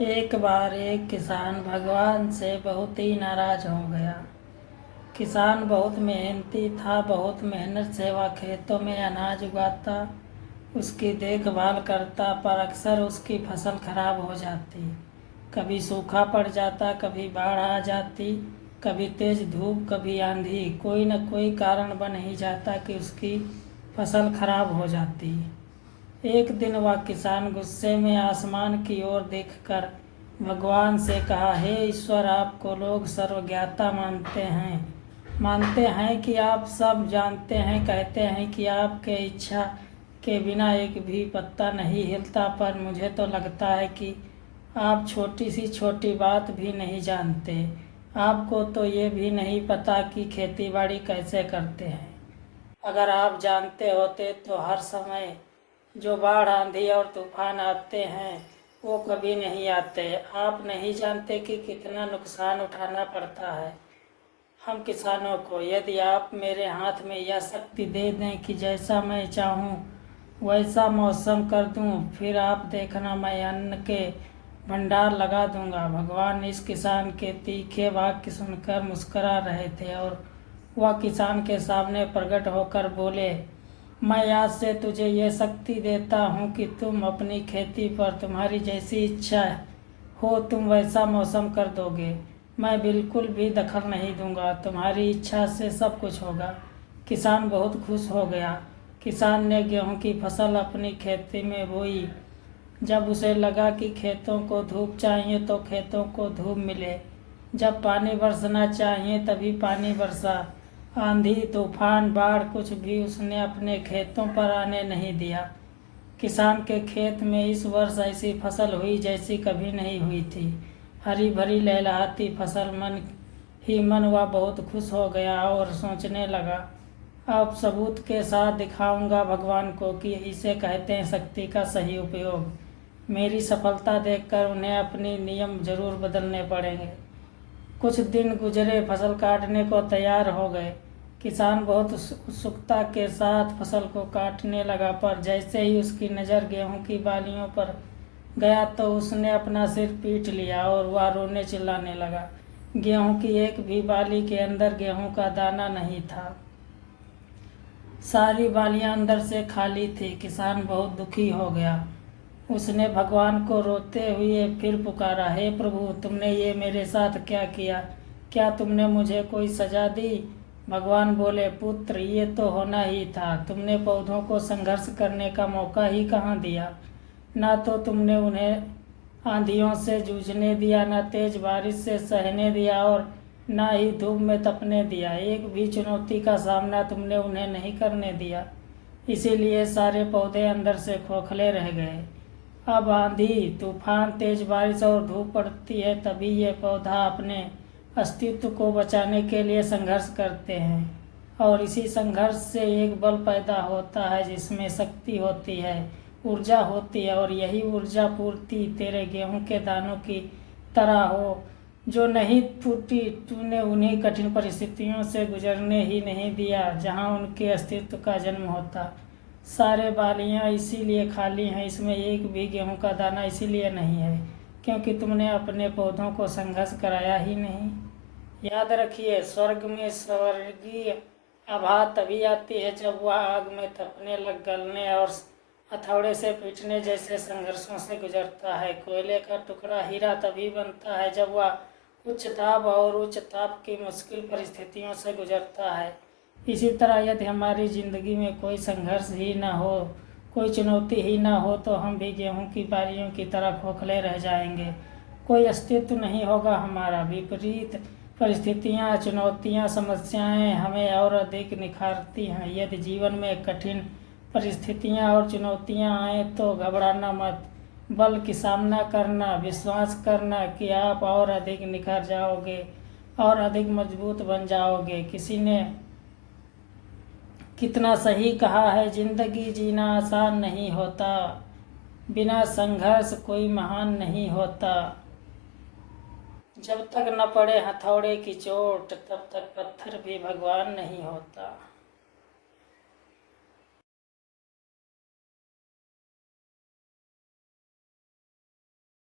एक बार एक किसान भगवान से बहुत ही नाराज हो गया। किसान बहुत मेहनती था, बहुत मेहनत से वह खेतों में अनाज उगाता, उसकी देखभाल करता, पर अक्सर उसकी फसल खराब हो जाती। कभी सूखा पड़ जाता, कभी बाढ़ आ जाती, कभी तेज धूप, कभी आंधी। कोई न कोई कारण बन ही जाता कि उसकी फसल खराब हो जाती। एक दिन वह किसान गुस्से में आसमान की ओर देखकर भगवान से कहा, हे ईश्वर, आपको लोग सर्वज्ञाता मानते हैं कि आप सब जानते हैं, कहते हैं कि आपके इच्छा के बिना एक भी पत्ता नहीं हिलता, पर मुझे तो लगता है कि आप छोटी सी छोटी बात भी नहीं जानते। आपको तो ये भी नहीं पता कि खेतीबाड़ी कैसे करते हैं। अगर आप जानते होते तो हर समय जो बाढ़, आंधी और तूफान आते हैं वो कभी नहीं आते। आप नहीं जानते कि कितना नुकसान उठाना पड़ता है हम किसानों को। यदि आप मेरे हाथ में यह शक्ति दे दें कि जैसा मैं चाहूँ वैसा मौसम कर दूँ, फिर आप देखना, मैं अन्न के भंडार लगा दूंगा। भगवान इस किसान के तीखे वाक्य सुनकर मुस्करा रहे थे और वह किसान के सामने प्रकट होकर बोले, मैं आज से तुझे ये शक्ति देता हूँ कि तुम अपनी खेती पर तुम्हारी जैसी इच्छा हो तुम वैसा मौसम कर दोगे। मैं बिल्कुल भी दखल नहीं दूंगा, तुम्हारी इच्छा से सब कुछ होगा। किसान बहुत खुश हो गया। किसान ने गेहूं की फसल अपनी खेती में बोई। जब उसे लगा कि खेतों को धूप चाहिए तो खेतों को धूप मिले, जब पानी बरसना चाहिए तभी पानी बरसा। आंधी, तूफान, बाढ़ कुछ भी उसने अपने खेतों पर आने नहीं दिया। किसान के खेत में इस वर्ष ऐसी फसल हुई जैसी कभी नहीं हुई थी। हरी भरी लहलहाती फसल। मन ही मन वह बहुत खुश हो गया और सोचने लगा, अब सबूत के साथ दिखाऊंगा भगवान को कि इसे कहते हैं शक्ति का सही उपयोग। मेरी सफलता देखकर उन्हें अपने नियम जरूर बदलने पड़ेंगे। कुछ दिन गुजरे, फसल काटने को तैयार हो गए। किसान बहुत उत्सुकता के साथ फसल को काटने लगा, पर जैसे ही उसकी नज़र गेहूं की बालियों पर गया तो उसने अपना सिर पीट लिया और वह रोने चिल्लाने लगा। गेहूं की एक भी बाली के अंदर गेहूं का दाना नहीं था। सारी बालियां अंदर से खाली थी। किसान बहुत दुखी हो गया। उसने भगवान को रोते हुए फिर पुकारा, हे प्रभु, तुमने ये मेरे साथ क्या किया? क्या तुमने मुझे कोई सजा दी? भगवान बोले, पुत्र, ये तो होना ही था। तुमने पौधों को संघर्ष करने का मौका ही कहाँ दिया। ना तो तुमने उन्हें आंधियों से जूझने दिया, ना तेज बारिश से सहने दिया और ना ही धूप में तपने दिया। एक भी चुनौती का सामना तुमने उन्हें नहीं करने दिया। इसीलिए सारे पौधे अंदर से खोखले रह गए। अब आंधी, तूफान, तेज बारिश और धूप पड़ती है तभी ये पौधा अपने अस्तित्व को बचाने के लिए संघर्ष करते हैं, और इसी संघर्ष से एक बल पैदा होता है जिसमें शक्ति होती है, ऊर्जा होती है, और यही ऊर्जा पूर्ति तेरे गेहूं के दानों की तरह हो जो नहीं फूटी। तूने उन्हीं कठिन परिस्थितियों से गुजरने ही नहीं दिया जहां उनके अस्तित्व का जन्म होता। सारे बालियां इसीलिए खाली हैं, इसमें एक भी गेहूं का दाना इसीलिए नहीं है क्योंकि तुमने अपने पौधों को संघर्ष कराया ही नहीं। याद रखिए, स्वर्ग में स्वर्गीय आभा तभी आती है जब वह आग में तपने लग गलने और हथौड़े से पीटने जैसे संघर्षों से गुजरता है। कोयले का टुकड़ा हीरा तभी बनता है जब वह उच्च ताप और उच्च ताप की मुश्किल परिस्थितियों से गुजरता है। इसी तरह यदि हमारी ज़िंदगी में कोई संघर्ष ही ना हो, कोई चुनौती ही ना हो, तो हम भी गेहूं की बालियों की तरह खोखले रह जाएंगे। कोई अस्तित्व नहीं होगा हमारा। विपरीत परिस्थितियां, चुनौतियां, समस्याएं हमें और अधिक निखारती हैं। यदि जीवन में कठिन परिस्थितियां और चुनौतियां आए तो घबराना मत, बल्कि सामना करना, विश्वास करना कि आप और अधिक निखर जाओगे और अधिक मजबूत बन जाओगे। किसी ने कितना सही कहा है, जिंदगी जीना आसान नहीं होता, बिना संघर्ष कोई महान नहीं होता। जब तक न पड़े हथौड़े की चोट तब तक पत्थर भी भगवान नहीं होता।